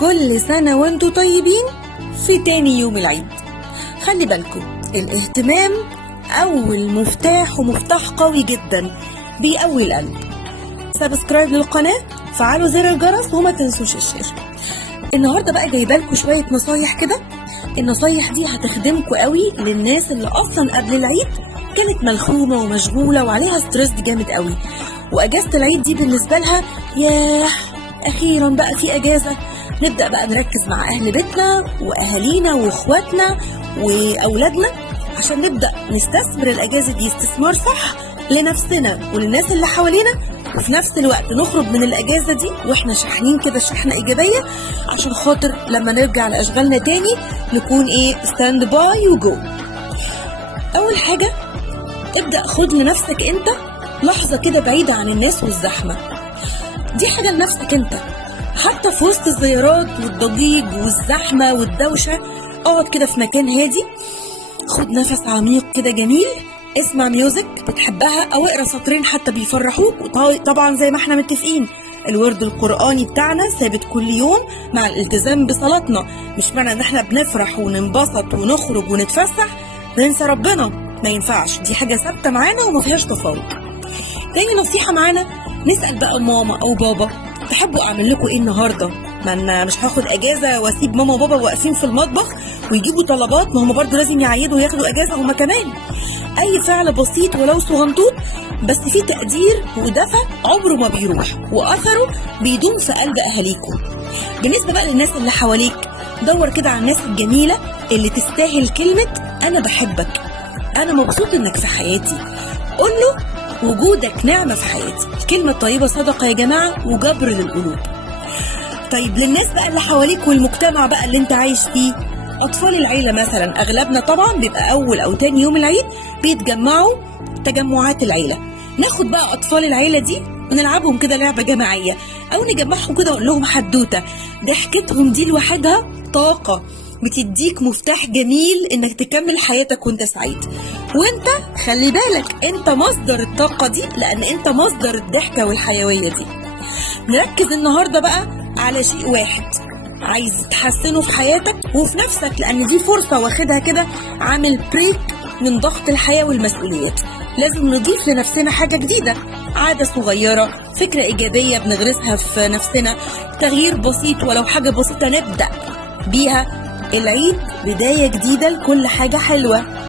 كل سنة وانتوا طيبين في تاني يوم العيد. خلي بالكم الاهتمام أول مفتاح ومفتاح قوي جدا بيقوي القلب. سبسكرايب للقناة، فعلوا زر الجرس وما تنسوش الشير. النهاردة بقى جايبالكم شوية نصايح كده. النصايح دي هتخدمكم قوي للناس اللي أصلا قبل العيد كانت ملخومة ومشغولة وعليها ستريس جامد قوي، وأجازة العيد دي بالنسبة لها ياه أخيرا بقى في أجازة، نبدأ بقى نركز مع أهل بيتنا وأهالينا وإخواتنا وأولادنا عشان نبدأ نستثمر الأجازة دي استثمار صح لنفسنا وللناس اللي حوالينا، وفي نفس الوقت نخرج من الأجازة دي وإحنا شاحنين كده شحنة إيجابية عشان خاطر لما نرجع لأشغالنا تاني نكون ستاند باي وجو. أول حاجة ابدأ خد لنفسك أنت لحظة كده بعيدة عن الناس والزحمة. دي حاجة لنفسك أنت، حتى في وسط الزيارات والضجيج والزحمة والدوشة اقعد كده في مكان هادي، خد نفس عميق كده جميل، اسمع ميوزك بتحبها او اقرا سطرين حتى بيفرحوك. طبعا زي ما احنا متفقين الورد القرآني بتاعنا ثابت كل يوم مع الالتزام بصلاتنا، مش معنى ان احنا بنفرح وننبسط ونخرج ونتفسح ننسى ربنا، ما ينفعش، دي حاجة ثابتة معانا وما فيهاش تفاوض. تاني نصيحة معانا نسأل بقى ماما او بابا تحبوا اعمل لكم ايه النهارده؟ ما انا مش هاخد اجازه واسيب ماما وبابا واقفين في المطبخ ويجيبوا طلبات، ما هم برضه لازم يعيدوا وياخدوا اجازه هم كمان. اي فعل بسيط ولو صغنطوط بس فيه تقدير ودفى عمره ما بيروح واثره بيدوم في قلب اهاليكم. بالنسبه بقى للناس اللي حواليك دور كده على الناس الجميله اللي تستاهل كلمه انا بحبك، انا مبسوط انك في حياتي، قول له وجودك نعمة في حياتي. الكلمة الطيبة صدقة يا جماعة وجبر للقلوب. طيب للناس بقى اللي حواليك والمجتمع بقى اللي انت عايش فيه، أطفال العيلة مثلا أغلبنا طبعا بيبقى أول أو تاني يوم العيد بيتجمعوا تجمعات العيلة، ناخد بقى أطفال العيلة دي ونلعبهم كده لعبة جماعية أو نجمعهم كده ونقول لهم حدوتة. ضحكتهم دي لوحدها طاقة بتديك مفتاح جميل انك تكمل حياتك وانت سعيد، وانت خلي بالك انت مصدر الطاقة دي لان انت مصدر الضحكة والحيوية دي. نركز النهاردة بقى على شيء واحد عايز تحسنه في حياتك وفي نفسك، لان دي فرصة واخدها كده عامل بريك من ضغط الحياة والمسؤوليات. لازم نضيف لنفسنا حاجة جديدة، عادة صغيرة، فكرة ايجابية بنغرسها في نفسنا، تغيير بسيط ولو حاجة بسيطة نبدأ بيها. العيد بداية جديدة لكل حاجة حلوة.